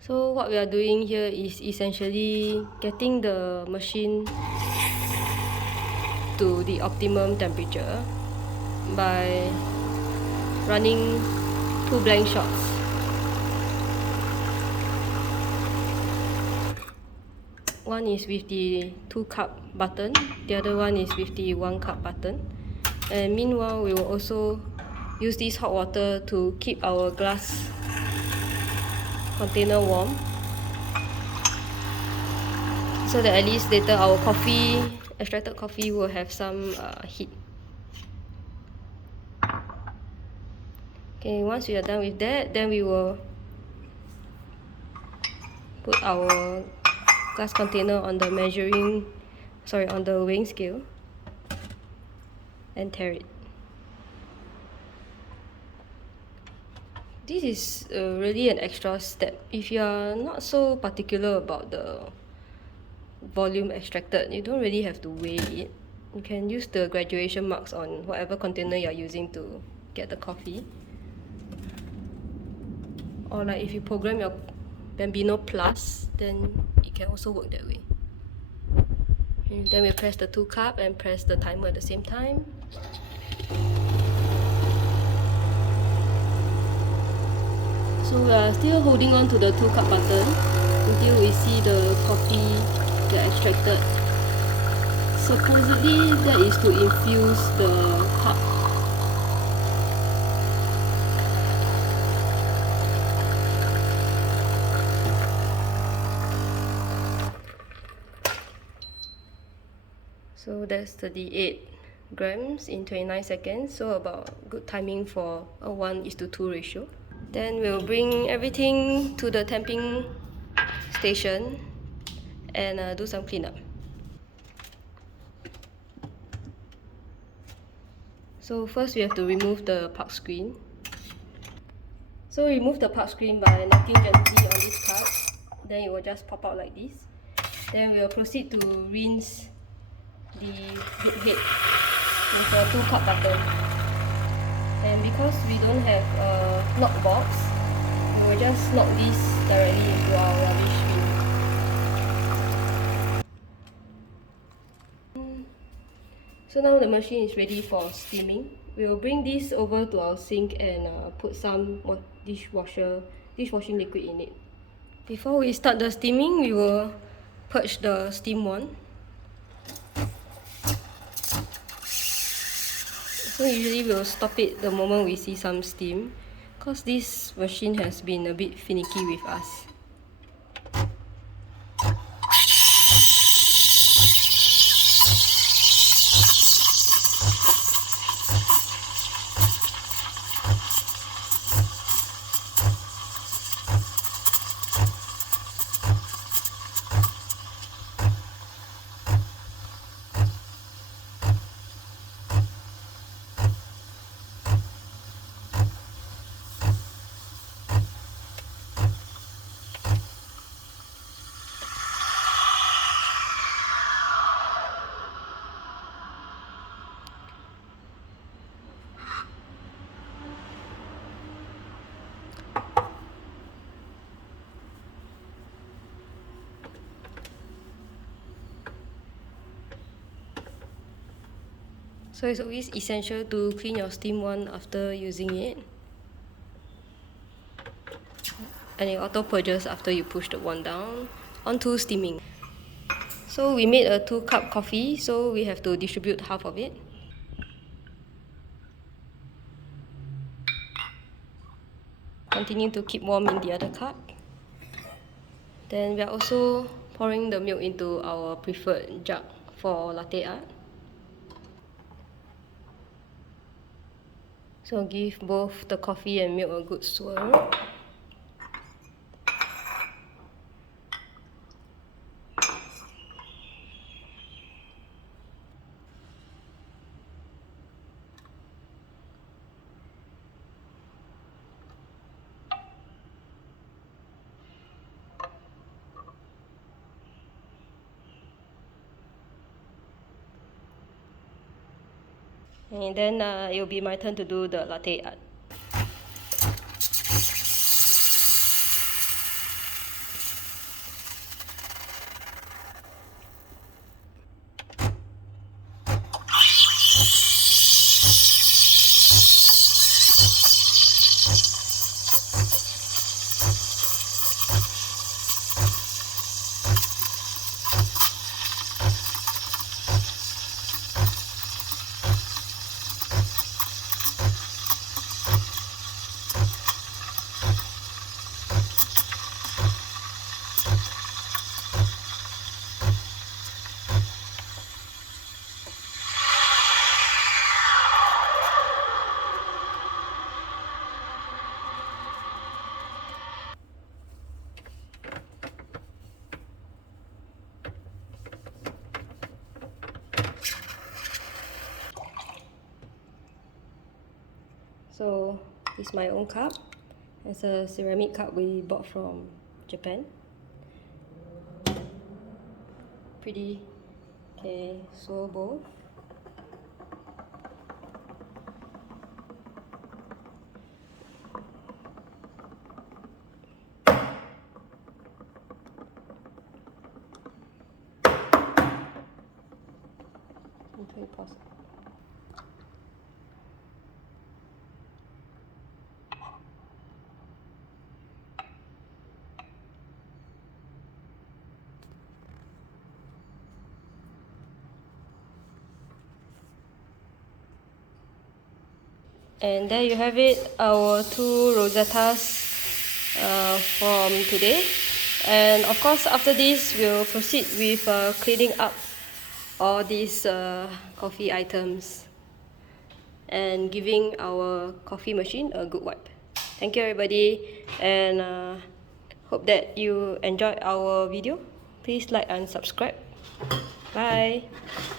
So what we are doing here is essentially getting the machine to the optimum temperature by running 2 blank shots. One is with the 2-cup button, the other one is with the 1-cup button. And meanwhile, we will also use this hot water to keep our glass container warm, so that at least later our extracted coffee will have some heat. Okay, once we are done with that, then we will put our glass container on the weighing scale and tare it. This is really an extra step. If you are not so particular about the volume extracted, you don't really have to weigh it. You can use the graduation marks on whatever container you are using to get the coffee. Or like if you program your Bambino Plus, then it can also work that way. And then we press the 2-cup and press the timer at the same time. So we are still holding on to the 2-cup button until we see the coffee get extracted. Supposedly that is to infuse the cup. So that's 38 grams in 29 seconds, so about good timing for a 1:2 ratio. Then we'll bring everything to the temping station and do some cleanup. So first we have to remove the park screen. So remove the park screen by knocking gently on this card. Then it will just pop out like this. Then we'll proceed to rinse the head with a 2-cup button. And because we don't have a knock box, we will just knock this directly into our rubbish bin. So now the machine is ready for steaming. We will bring this over to our sink and put some dishwashing liquid in it. Before we start the steaming, we will purge the steam wand. So usually we'll stop it the moment we see some steam, because this machine has been a bit finicky with us. So it's always essential to clean your steam wand after using it. And it auto purges after you push the wand down. Onto steaming. So we made a 2-cup coffee, so we have to distribute half of it. Continue to keep warm in the other cup. Then we are also pouring the milk into our preferred jug for latte art. So give both the coffee and milk a good swirl. And then it will be my turn to do the latte art. So this is my own cup. It's a ceramic cup we bought from Japan. Pretty. Okay, swirl bowl. Okay, pause. And there you have it, our 2 rosettas from today. And of course, after this, we'll proceed with cleaning up all these coffee items and giving our coffee machine a good wipe. Thank you everybody, and hope that you enjoyed our video. Please like and subscribe. Bye.